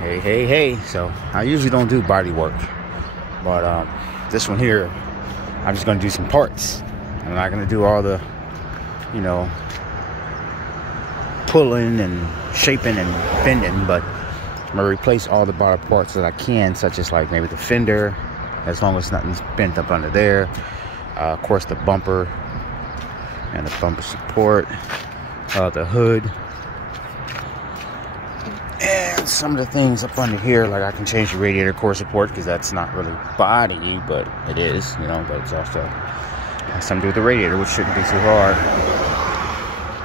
Hey. So I usually don't do body work, but this one here, I'm just gonna do some parts. I'm not gonna do all the, you know, pulling and shaping and bending, but I'm gonna replace all the bottom parts that I can, such as like maybe the fender, as long as nothing's bent up under there. Of course, the bumper and the bumper support, the hood, and some of the things up under here. Like I can change the radiator core support because that's not really body, but it is, you know. But it's also has something to do with the radiator, which shouldn't be too hard.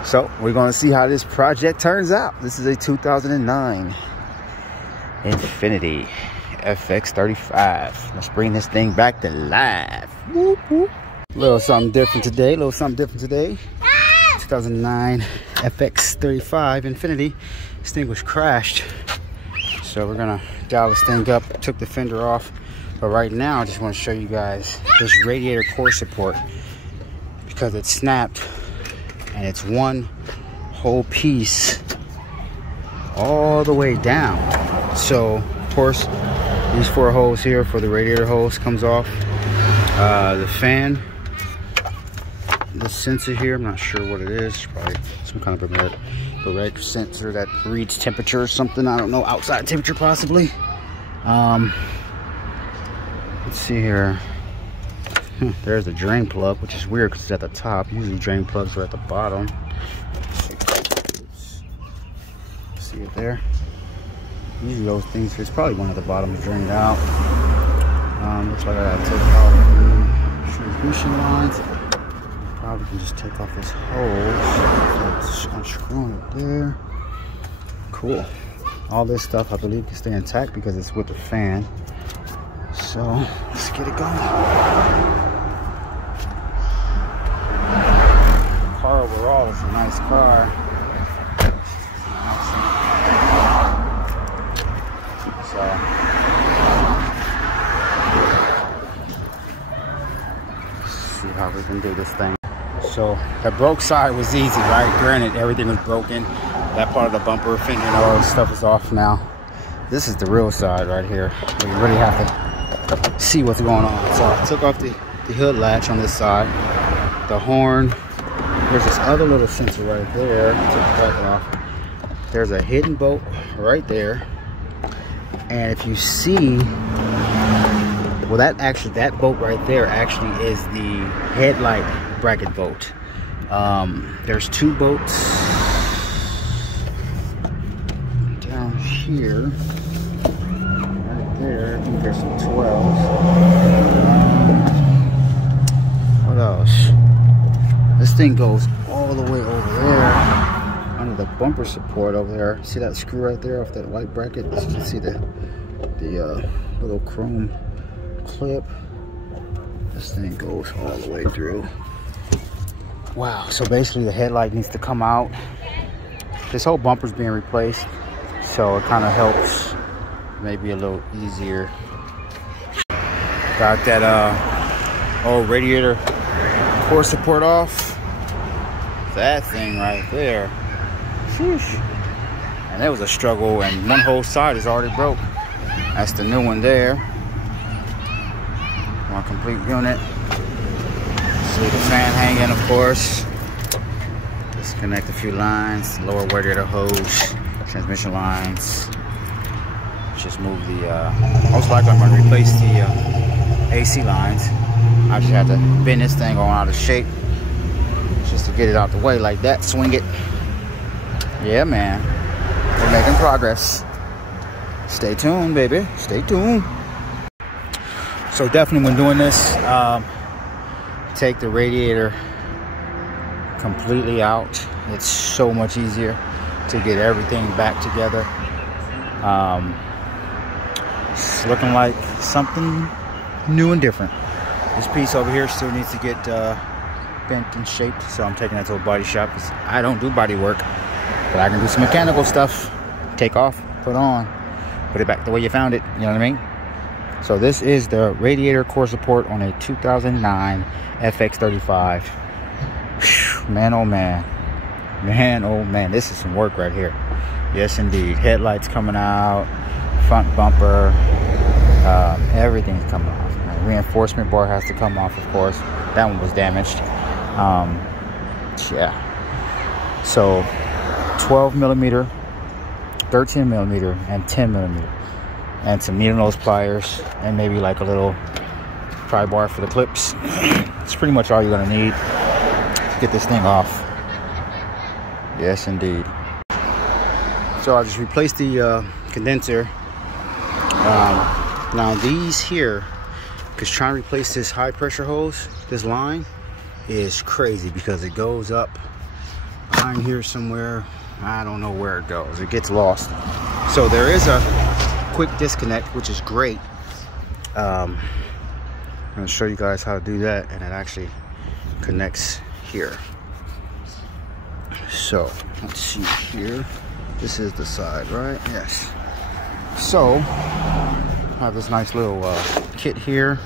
So we're gonna see how this project turns out. This is a 2009 Infiniti FX35. Let's bring this thing back to life. Whoop, whoop. Little something different today. 2009 FX35 Infiniti. This thing was crashed, so we're gonna dial this thing up. Took the fender off, but right now I just want to show you guys this radiator core support because it snapped, and it's one whole piece all the way down. So of course these 4 holes here for the radiator hose comes off. The fan, the sensor here, I'm not sure what it is, probably some kind of a red sensor that reads temperature or something, I don't know, outside temperature possibly. Let's see here. There's the drain plug, which is weird because it's at the top. Usually drain plugs are at the bottom. See it there? Usually those things, it's probably one at the bottom to drain it out. Looks like I gotta take off the transmission lines. Probably can just take off this hose. So unscrewing it there. Cool. All this stuff I believe can stay intact because it's with the fan. So let's get it going. The car overall is a nice car. So let's see how we can do this thing. So the broke side was easy, right? Granted, everything was broken. That part of the bumper, fender, and all this stuff is off now. This is the real side right here, where you really have to see what's going on. So I took off the hood latch on this side, the horn. There's this other little sensor right there. Took that off. There's a hidden bolt right there. And if you see, well, that bolt right there actually is the headlight bracket bolt. There's 2 bolts down here, right there. I think there's some 12s. What else? This thing goes all the way over there under the bumper support over there. See that screw right there off that white bracket? You can see the little chrome clip. This thing goes all the way through. Wow, so basically the headlight needs to come out. This whole bumper's being replaced, so it kind of helps, maybe a little easier. Got that old radiator core support off. That thing right there. Sheesh. And that was a struggle, and one whole side is already broke. That's the new one there. One complete unit. See the fan hanging, of course. Disconnect a few lines, lower radiator hose, transmission lines. Just move the, most likely I'm gonna replace the AC lines. I just have to bend this thing on out of shape just to get it out the way like that, swing it. Yeah, man, we're making progress. Stay tuned, baby, stay tuned. So definitely when doing this, take the radiator completely out. It's so much easier to get everything back together. It's looking like something new and different. This piece over here still needs to get bent and shaped, so I'm taking that to a body shop because I don't do body work, but I can do some mechanical stuff. Take off, put on, put it back the way you found it, you know what I mean? So this is the radiator core support on a 2009 FX35. Whew, man, oh man. Man, oh man, this is some work right here. Yes, indeed. Headlights coming out. front bumper, everything's coming off. Reinforcement bar has to come off, of course. That one was damaged. Yeah. So 12 millimeter, 13 millimeter, and 10 millimeter, and some needle nose pliers, and maybe like a little pry bar for the clips. It's pretty much all you're gonna need to get this thing off. Yes, indeed. So I just replaced the condenser. Now these here, because trying to replace this high pressure hose, this line is crazy because it goes up behind here somewhere. I don't know where it goes. It gets lost. So there is a quick disconnect, which is great. I'm going to show you guys how to do that, and it actually connects here. So let's see here. This is the side, right? Yes. So I have this nice little kit here.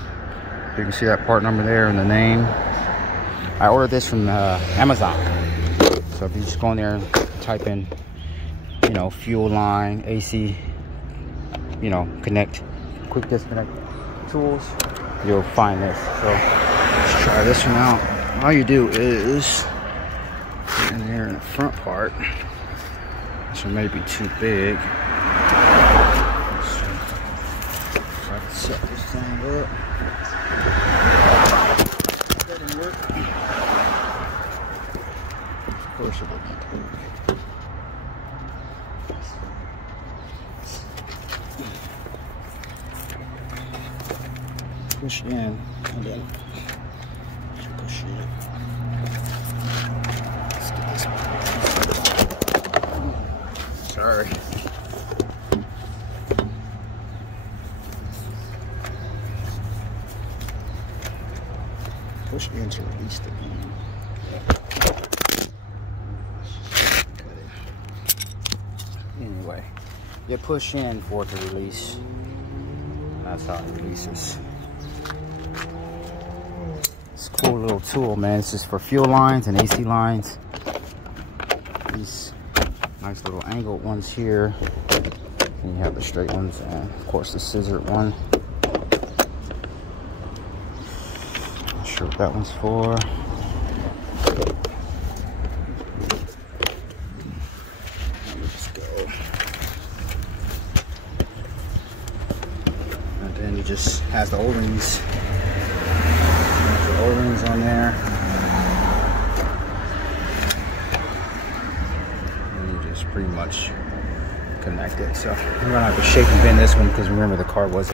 You can see that part number there and the name. I ordered this from Amazon. So if you just go in there and type in, you know, fuel line, AC, you know, connect, quick disconnect tools, you'll find this. So let's try this one out. All you do is put in there in the front part. This one may be too big. So if I can set this thing up. That didn't work. Of course it wouldn't. Push in and then push in. Let's get this one. Sorry. Push in to release the beam. Anyway, you push in for it to release. That's how it releases. It's a cool little tool, man. It's just for fuel lines and AC lines. These nice little angled ones here. And you have the straight ones, and of course the scissored one. Not sure what that one's for. Let's go. And then it just has the O-rings. O-rings on there, and you just pretty much connect it. So I'm gonna have to shake and bend this one because remember the car was